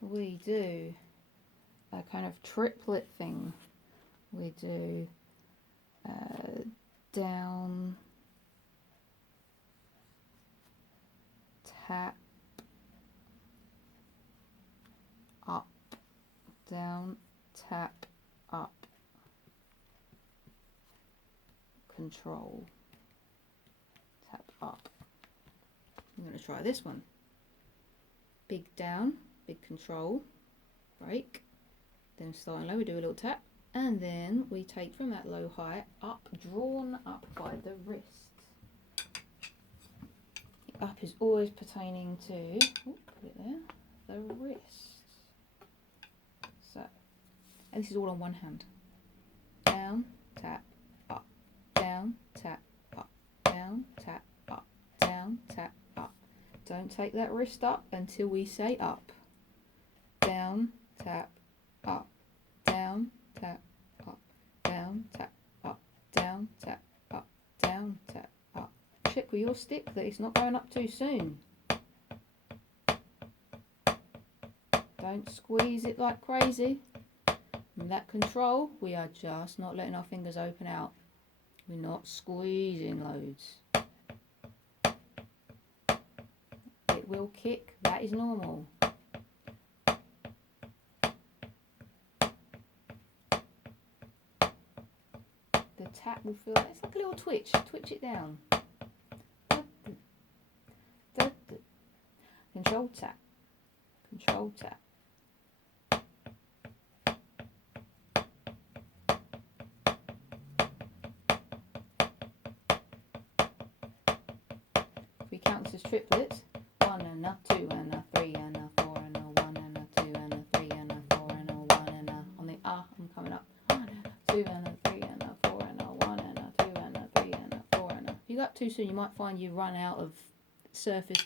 we do a kind of triplet thing. We do down, tap, up, down, tap, up, control, tap, up. I'm going to try this one. Big down, big control, break, then starting low, we do a little tap, and then we take from that low height up, drawn up by the wrist. The up is always pertaining to, put it there, the wrist. So, and this is all on one hand. Down, tap, up, down, tap, up, down, tap, up, down, tap, up. Don't take that wrist up until we say up. Down, tap, up, down, tap, up, down, tap, up, down, tap, up, down, tap, up. Check with your stick that it's not going up too soon. Don't squeeze it like crazy. And that control, we are just not letting our fingers open out. We're not squeezing loads. It will kick, that is normal. The tap will feel, it's like a little twitch, twitch it down. Control tap, control tap. If we count this as triplets, 1 and a 2 and a 3 and a 4 and a 1 and a 2 and a 3 and a 4 and a 1 and a, on the I'm coming up, 1 and a 2 and a 3 and a 4 and a 1 and a 2 and a 3 and a 4 and a. If you go up too soon, you might find you run out of surface